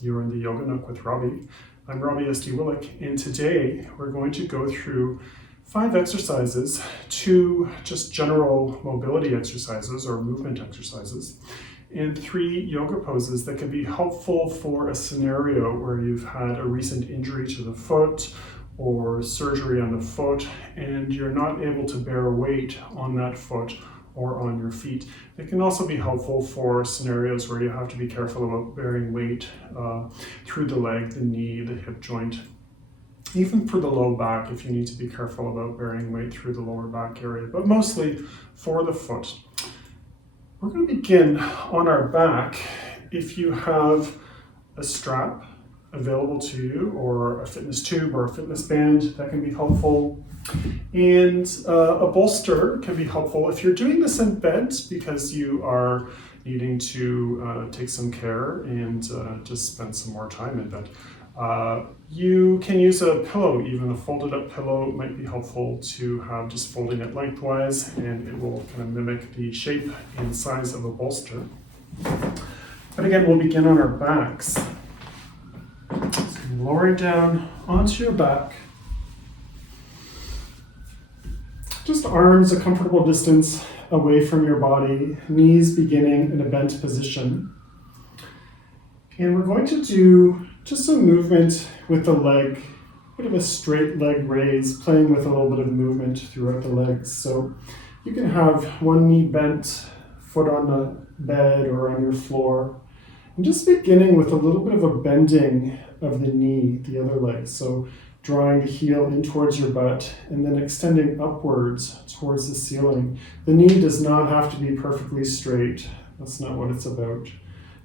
You're in the Yoga Nook with Robbie. I'm Robbie S.D. Willick, and today we're going to go through 5 exercises, 2 just general mobility exercises or movement exercises, and 3 yoga poses that can be helpful for a scenario where you've had a recent injury to the foot or surgery on the foot and you're not able to bear weight on that foot or on your feet. It can also be helpful for scenarios where you have to be careful about bearing weight through the leg, the knee, the hip joint. Even for the low back, if you need to be careful about bearing weight through the lower back area, but mostly for the foot. We're going to begin on our back. If you have a strap available to you, or a fitness tube or a fitness band, that can be helpful. And a bolster can be helpful if you're doing this in bed because you are needing to take some care and just spend some more time in bed. You can use a pillow, even a folded up pillow might be helpful to have, just folding it lengthwise, and it will kind of mimic the shape and size of a bolster. But again, we'll begin on our backs. So lowering down onto your back. Just arms a comfortable distance away from your body, knees beginning in a bent position. And we're going to do just some movement with the leg, a bit of a straight leg raise, playing with a little bit of movement throughout the legs. So you can have one knee bent, foot on the bed or on your floor. And just beginning with a little bit of a bending of the knee, the other leg. So drawing the heel in towards your butt and then extending upwards towards the ceiling. The knee does not have to be perfectly straight. That's not what it's about.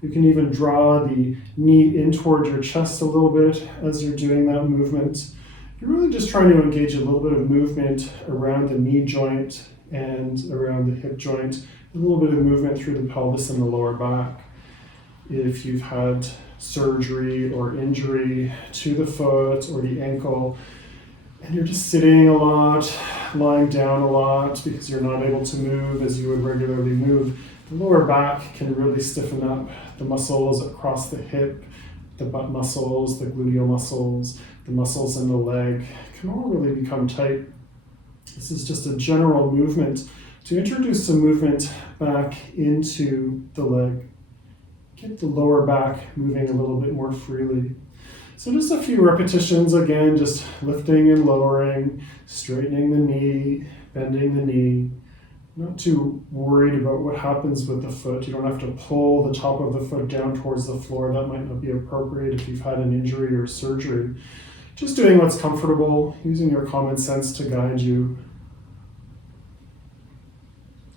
You can even draw the knee in toward your chest a little bit as you're doing that movement. You're really just trying to engage a little bit of movement around the knee joint and around the hip joint, a little bit of movement through the pelvis and the lower back. If you've had surgery or injury to the foot or the ankle, and you're just sitting a lot, lying down a lot because you're not able to move as you would regularly move, the lower back can really stiffen up. The muscles across the hip, the butt muscles, the gluteal muscles, the muscles in the leg can all really become tight. This is just a general movement to introduce some movement back into the leg. Get the lower back moving a little bit more freely. So just a few repetitions, again, just lifting and lowering, straightening the knee, bending the knee. Not too worried about what happens with the foot. You don't have to pull the top of the foot down towards the floor. That might not be appropriate if you've had an injury or surgery. Just doing what's comfortable, using your common sense to guide you.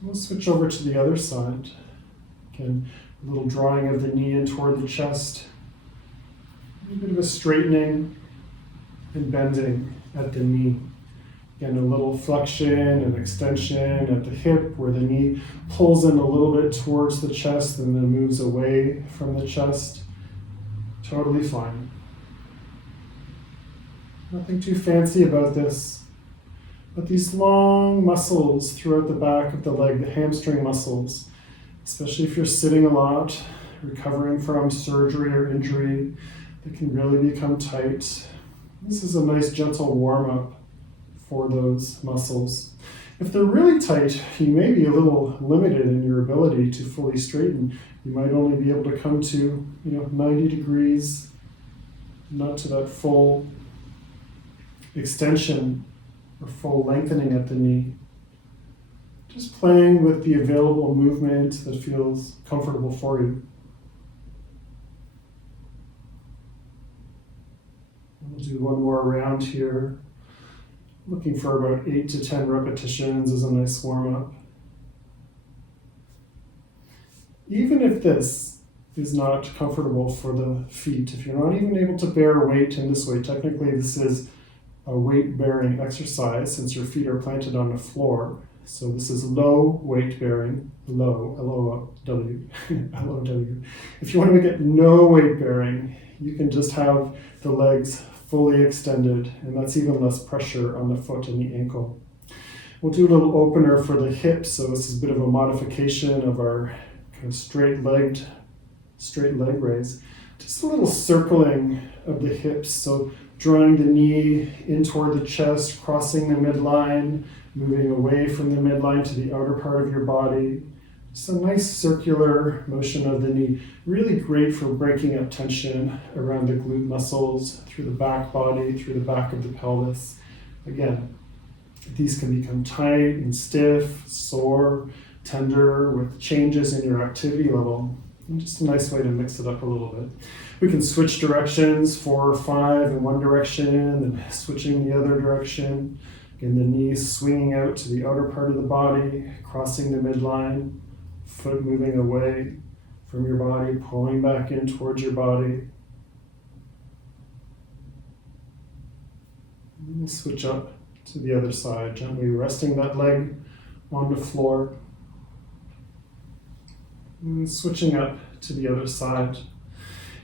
We'll switch over to the other side. Again, a little drawing of the knee in toward the chest. A little bit of a straightening and bending at the knee. Again, a little flexion and extension at the hip where the knee pulls in a little bit towards the chest and then moves away from the chest. Totally fine. Nothing too fancy about this. But these long muscles throughout the back of the leg, the hamstring muscles, especially if you're sitting a lot, recovering from surgery or injury, they can really become tight. This is a nice gentle warm-up for those muscles. If they're really tight, you may be a little limited in your ability to fully straighten. You might only be able to come to 90 degrees, not to that full extension or full lengthening at the knee. Just playing with the available movement that feels comfortable for you. We'll do one more round here. Looking for about 8 to 10 repetitions as a nice warm-up. Even if this is not comfortable for the feet, if you're not even able to bear weight in this way, technically this is a weight-bearing exercise since your feet are planted on the floor. So this is low weight bearing, low, L-O-W, L-O-W. If you want to get no weight bearing, you can just have the legs fully extended, and that's even less pressure on the foot and the ankle. We'll do a little opener for the hips, so this is a bit of a modification of our kind of straight leg raise. just a little circling of the hips. So drawing the knee in toward the chest, crossing the midline, moving away from the midline to the outer part of your body. Just a nice circular motion of the knee. Really great for breaking up tension around the glute muscles, through the back body, through the back of the pelvis. Again, these can become tight and stiff, sore, tender, with changes in your activity level. And just a nice way to mix it up a little bit. We can switch directions, 4 or 5 in one direction, and switching the other direction. Again, the knees swinging out to the outer part of the body, crossing the midline, foot moving away from your body, pulling back in towards your body. And we'll switch up to the other side, gently resting that leg on the floor. And switching up to the other side.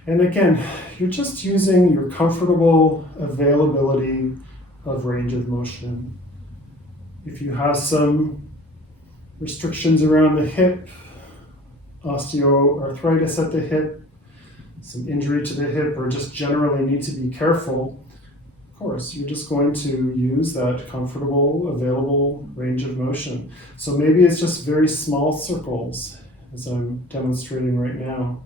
And again, you're just using your comfortable availability of range of motion. If you have some restrictions around the hip, osteoarthritis at the hip, some injury to the hip, or just generally need to be careful, of course, you're just going to use that comfortable, available range of motion. So maybe it's just very small circles, as I'm demonstrating right now.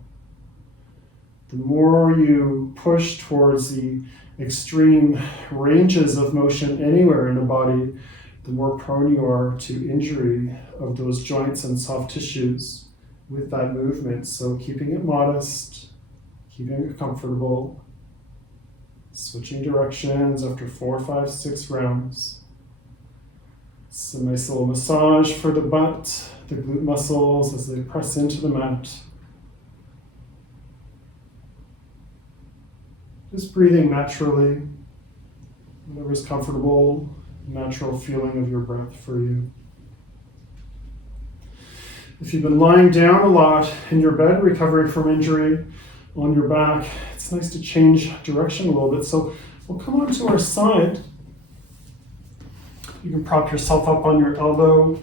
The more you push towards the extreme ranges of motion anywhere in the body, the more prone you are to injury of those joints and soft tissues with that movement. So keeping it modest, keeping it comfortable, switching directions after 4, 5, 6 rounds. It's a nice little massage for the butt, the glute muscles as they press into the mat. Just breathing naturally, whatever's comfortable, natural feeling of your breath for you. If you've been lying down a lot in your bed, recovering from injury on your back, it's nice to change direction a little bit. So we'll come onto our side. You can prop yourself up on your elbow.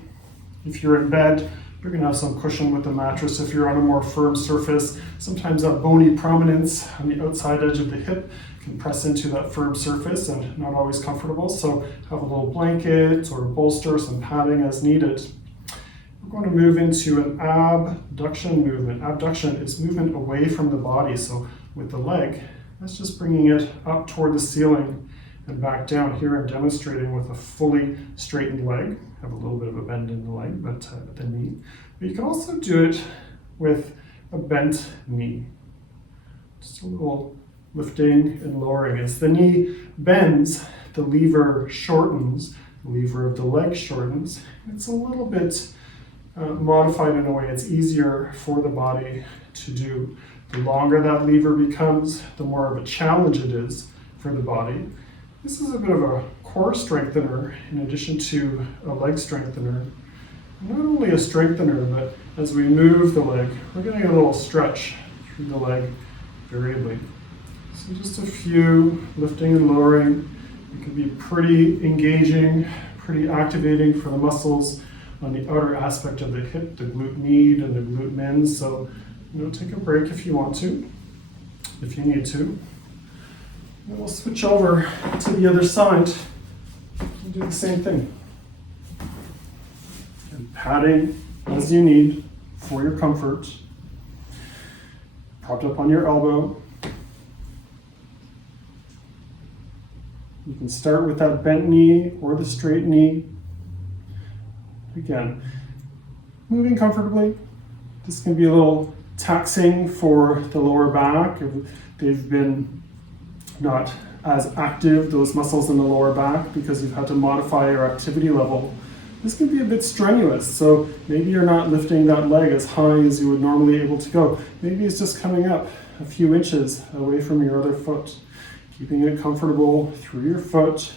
If you're in bed, you're going to have some cushion with the mattress. If you're on a more firm surface, sometimes that bony prominence on the outside edge of the hip can press into that firm surface and not always comfortable. So have a little blanket or a bolster, some padding as needed. We're going to move into an abduction movement. Abduction is movement away from the body. So with the leg, that's just bringing it up toward the ceiling and back down. Here I'm demonstrating with a fully straightened leg. Have a little bit of a bend in the leg, but at the knee. But you can also do it with a bent knee. Just a little lifting and lowering. As the knee bends, the lever shortens, the lever of the leg shortens. It's a little bit modified in a way it's easier for the body to do. The longer that lever becomes, the more of a challenge it is for the body. This is a bit of a core strengthener in addition to a leg strengthener. Not only a strengthener, but as we move the leg, we're getting a little stretch through the leg variably. So just a few lifting and lowering. It can be pretty engaging, pretty activating for the muscles on the outer aspect of the hip, the glute med and the glute mens. So, take a break if you want to, if you need to. And we'll switch over to the other side and do the same thing. And padding as you need for your comfort. Propped up on your elbow. You can start with that bent knee or the straight knee. Again, moving comfortably. This can be a little taxing for the lower back. They've been not as active, those muscles in the lower back, because you've had to modify your activity level. This can be a bit strenuous, so maybe you're not lifting that leg as high as you would normally be able to go. Maybe it's just coming up a few inches away from your other foot. Keeping it comfortable through your foot,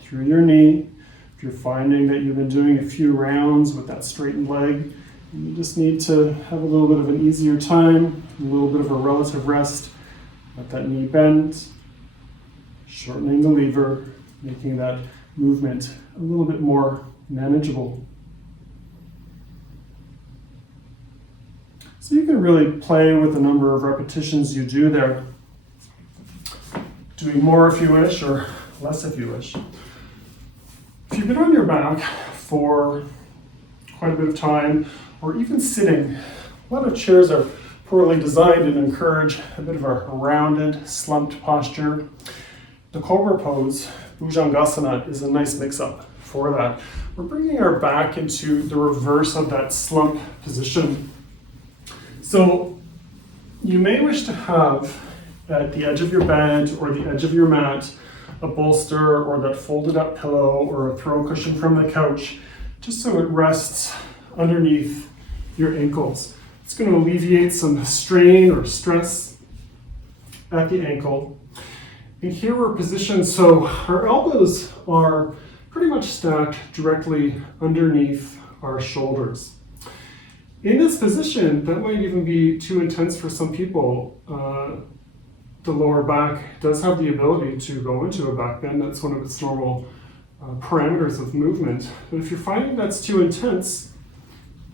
through your knee. If you're finding that you've been doing a few rounds with that straightened leg, you just need to have a little bit of an easier time, a little bit of a relative rest. Let that knee bend, shortening the lever, making that movement a little bit more manageable. So you can really play with the number of repetitions you do there. Doing more if you wish, or less if you wish. If you've been on your back for quite a bit of time, or even sitting, a lot of chairs are poorly designed and encourage a bit of a rounded, slumped posture. The Cobra pose, Bhujangasana, is a nice mix-up for that. We're bringing our back into the reverse of that slump position. So you may wish to have at the edge of your bed or the edge of your mat a bolster or that folded up pillow or a throw cushion from the couch, just so it rests underneath your ankles. It's going to alleviate some strain or stress at the ankle. And here we're positioned so our elbows are pretty much stacked directly underneath our shoulders. In this position, that might even be too intense for some people. The lower back does have the ability to go into a back bend. That's one of its normal parameters of movement. But if you're finding that's too intense,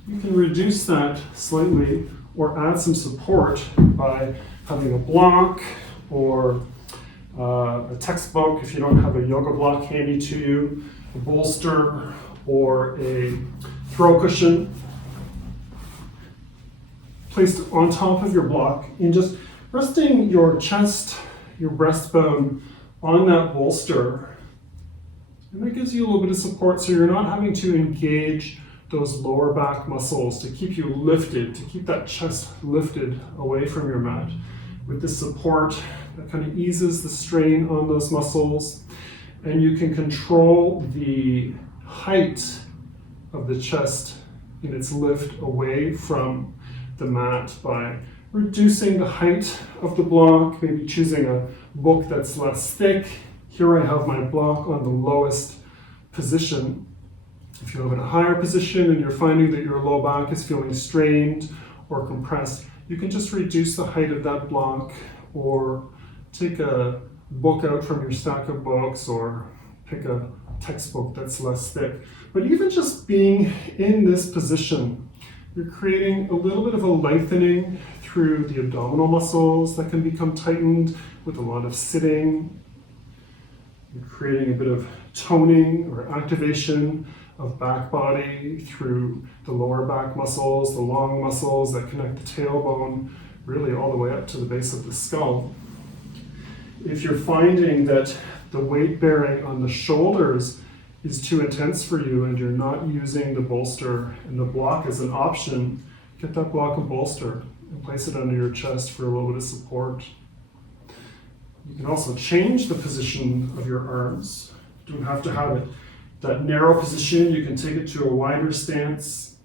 you can reduce that slightly or add some support by having a block or a textbook if you don't have a yoga block handy to you, a bolster or a throw cushion placed on top of your block, and just resting your chest, your breastbone on that bolster. And that gives you a little bit of support so you're not having to engage those lower back muscles to keep you lifted, to keep that chest lifted away from your mat. With this support, that kind of eases the strain on those muscles, and you can control the height of the chest in its lift away from the mat by reducing the height of the block, maybe choosing a book that's less thick. Here I have my block on the lowest position. If you have in a higher position and you're finding that your low back is feeling strained or compressed, you can just reduce the height of that block or take a book out from your stack of books or pick a textbook that's less thick. But even just being in this position, you're creating a little bit of a lengthening through the abdominal muscles that can become tightened with a lot of sitting. You're creating a bit of toning or activation of back body through the lower back muscles, the long muscles that connect the tailbone, really all the way up to the base of the skull. If you're finding that the weight bearing on the shoulders is too intense for you and you're not using the bolster and the block as an option, get that block and bolster and place it under your chest for a little bit of support. You can also change the position of your arms. You don't have to have it that narrow position. You can take it to a wider stance.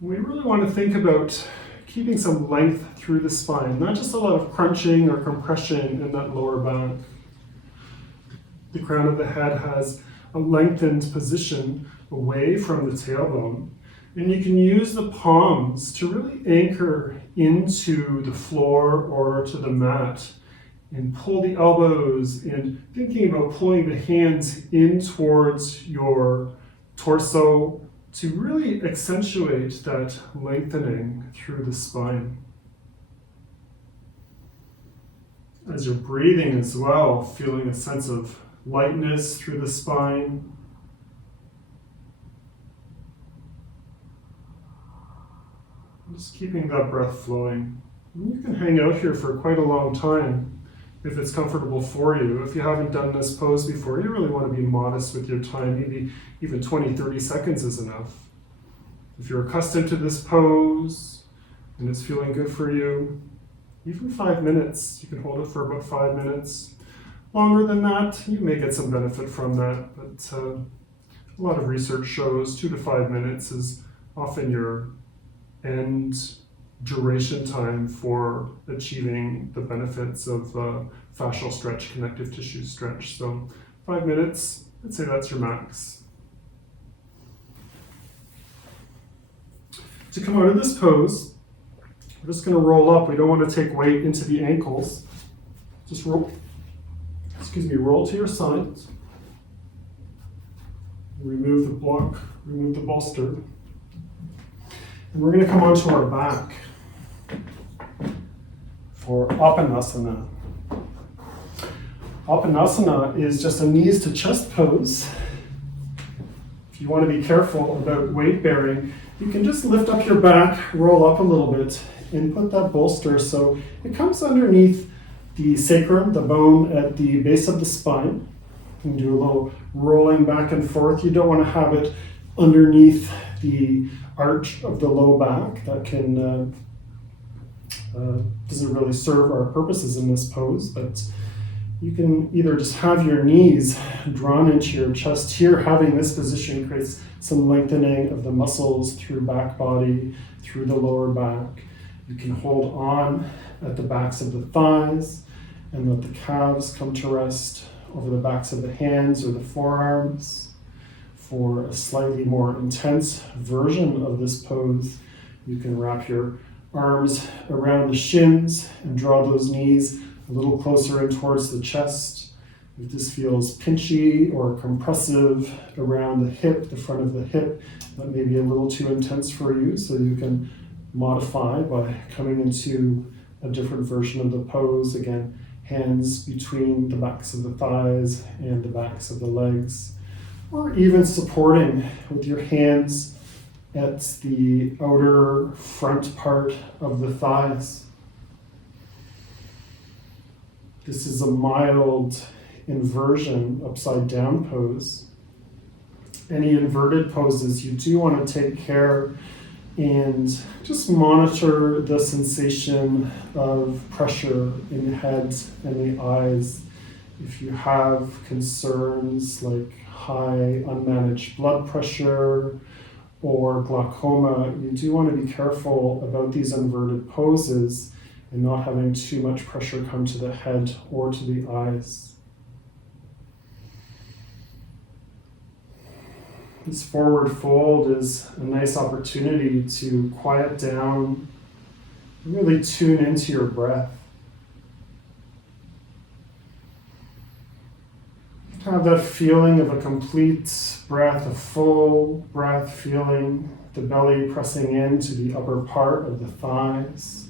We really want to think about keeping some length through the spine, not just a lot of crunching or compression in that lower back. The crown of the head has a lengthened position away from the tailbone, and you can use the palms to really anchor into the floor or to the mat and pull the elbows, and thinking about pulling the hands in towards your torso to really accentuate that lengthening through the spine. As you're breathing as well, feeling a sense of lightness through the spine. Just keeping that breath flowing. And you can hang out here for quite a long time if it's comfortable for you. If you haven't done this pose before, you really want to be modest with your time. Maybe even 20-30 seconds is enough. If you're accustomed to this pose and it's feeling good for you, even 5 minutes. You can hold it for about 5 minutes. Longer than that, you may get some benefit from that, but a lot of research shows 2 to 5 minutes is often your end duration time for achieving the benefits of fascial stretch, connective tissue stretch. So 5 minutes, I'd say that's your max. To come out of this pose, we're just going to roll up. We don't want to take weight into the ankles. Just roll to your sides. Remove the block, remove the bolster. And we're going to come onto our back for Apanasana. Apanasana is just a knees to chest pose. If you want to be careful about weight bearing, you can just lift up your back, roll up a little bit, and put that bolster so it comes underneath the sacrum, the bone at the base of the spine. You can do a little rolling back and forth. You don't want to have it underneath the arch of the low back. That can doesn't really serve our purposes in this pose, but you can either just have your knees drawn into your chest here. Having this position creates some lengthening of the muscles through back body, through the lower back. You can hold on at the backs of the thighs and let the calves come to rest over the backs of the hands or the forearms. For a slightly more intense version of this pose, you can wrap your arms around the shins and draw those knees a little closer in towards the chest. If this feels pinchy or compressive around the hip, the front of the hip, that may be a little too intense for you, so you can modify by coming into a different version of the pose. Again, hands between the backs of the thighs and the backs of the legs, or even supporting with your hands at the outer front part of the thighs. This is a mild inversion, upside down pose. Any inverted poses, you do want to take care and just monitor the sensation of pressure in the head and the eyes. If you have concerns like high unmanaged blood pressure or glaucoma, you do want to be careful about these inverted poses and not having too much pressure come to the head or to the eyes. This forward fold is a nice opportunity to quiet down, really tune into your breath. Have that feeling of a complete breath, a full breath, feeling the belly pressing into the upper part of the thighs,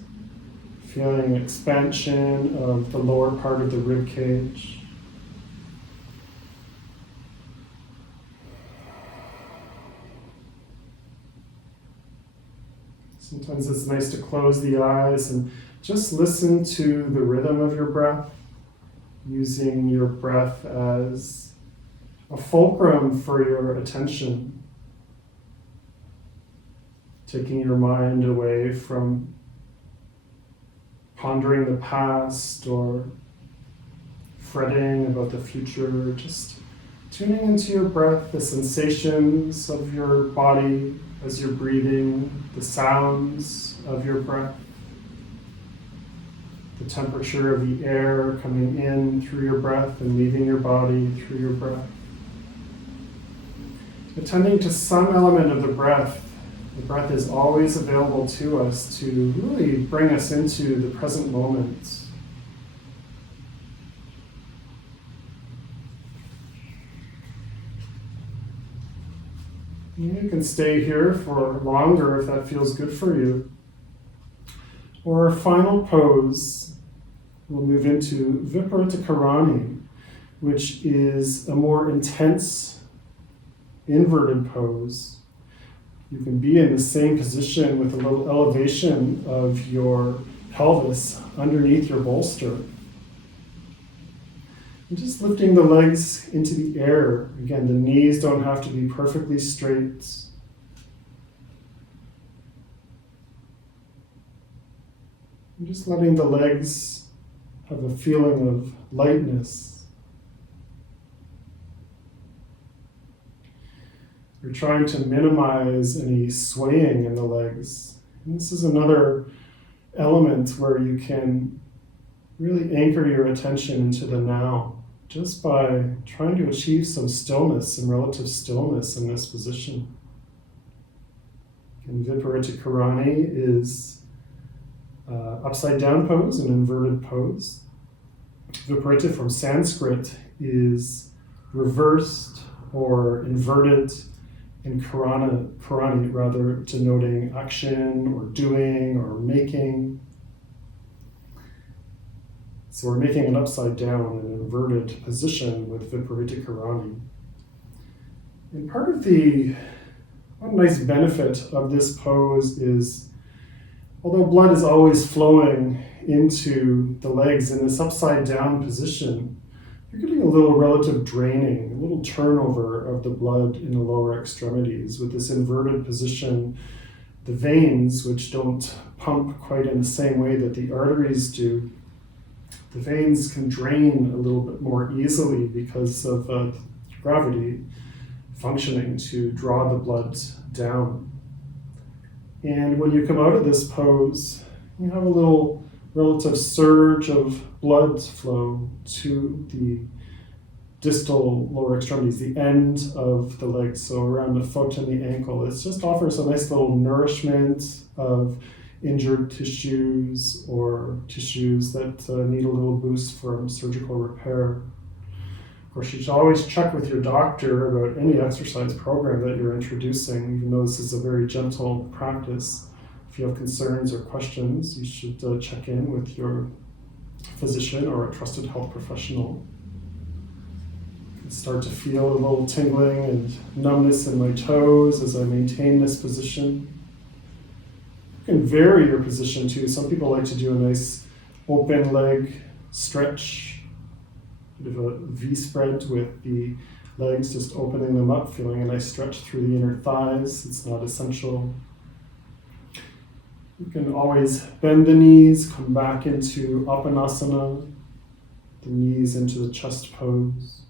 feeling expansion of the lower part of the rib cage. Sometimes it's nice to close the eyes and just listen to the rhythm of your breath, using your breath as a fulcrum for your attention, taking your mind away from pondering the past or fretting about the future, just tuning into your breath, the sensations of your body as you're breathing, the sounds of your breath, the temperature of the air coming in through your breath and leaving your body through your breath. Attending to some element of the breath is always available to us to really bring us into the present moment. You can stay here for longer if that feels good for you. Or our final pose, we'll move into Viparita Karani, which is a more intense inverted pose. You can be in the same position with a little elevation of your pelvis underneath your bolster. And just lifting the legs into the air. Again, the knees don't have to be perfectly straight. And just letting the legs have a feeling of lightness. You're trying to minimize any swaying in the legs. And this is another element where you can really anchor your attention into the now, just by trying to achieve some stillness and relative stillness in this position. And Viparita Karani is upside down pose, an inverted pose. Viparita from Sanskrit is reversed or inverted, and Karani rather, denoting action or doing or making. So we're making an upside down and inverted position with Viparita Karani. And part of one nice benefit of this pose is, although blood is always flowing into the legs in this upside down position, you're getting a little relative draining, a little turnover of the blood in the lower extremities. With this inverted position, the veins, which don't pump quite in the same way that the arteries do, the veins can drain a little bit more easily because of gravity functioning to draw the blood down. And when you come out of this pose, you have a little relative surge of blood flow to the distal lower extremities, the end of the legs, so around the foot and the ankle. It just offers a nice little nourishment of injured tissues or tissues that need a little boost from surgical repair. Of course, you should always check with your doctor about any exercise program that you're introducing, even though this is a very gentle practice. If you have concerns or questions, you should check in with your physician or a trusted health professional. I can start to feel a little tingling and numbness in my toes as I maintain this position. You can vary your position too. Some people like to do a nice open leg stretch, bit of a V spread with the legs just opening them up, feeling a nice stretch through the inner thighs. It's not essential. You can always bend the knees, come back into Apanasana, the knees into the chest pose.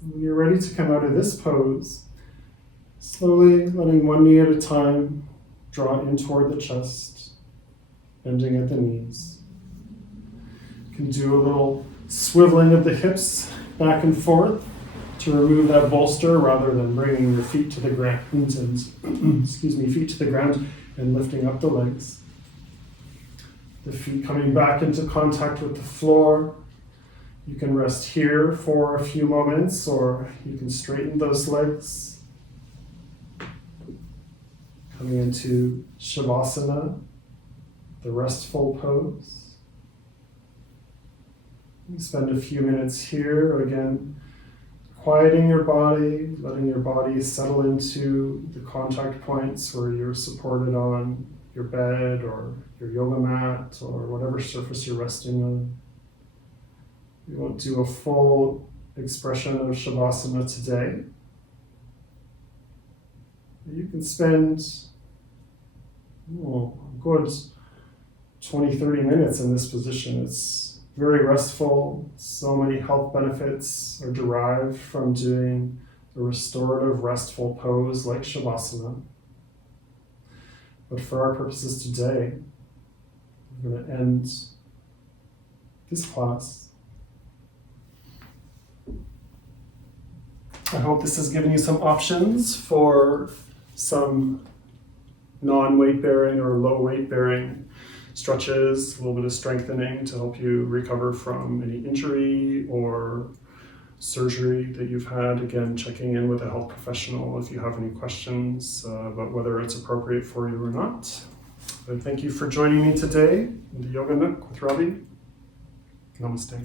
When you're ready to come out of this pose, slowly letting one knee at a time draw in toward the chest, bending at the knees. You can do a little swiveling of the hips back and forth to remove that bolster rather than bringing your feet to the ground and, feet to the ground and lifting up the legs. The feet coming back into contact with the floor. You can rest here for a few moments, or you can straighten those legs. Coming into Shavasana, the restful pose. You spend a few minutes here, again, quieting your body, letting your body settle into the contact points where you're supported on your bed or your yoga mat or whatever surface you're resting on. We won't do a full expression of Shavasana today. You can spend a good 20-30 minutes in this position. It's very restful. So many health benefits are derived from doing a restorative, restful pose like Shavasana. But for our purposes today, I'm going to end this class. I hope this has given you some options for some non-weight bearing or low weight bearing stretches, a little bit of strengthening to help you recover from any injury or surgery that you've had. Again, checking in with a health professional if you have any questions about whether it's appropriate for you or not. But thank you for joining me today in the Yoga Nook with Ravi. Namaste.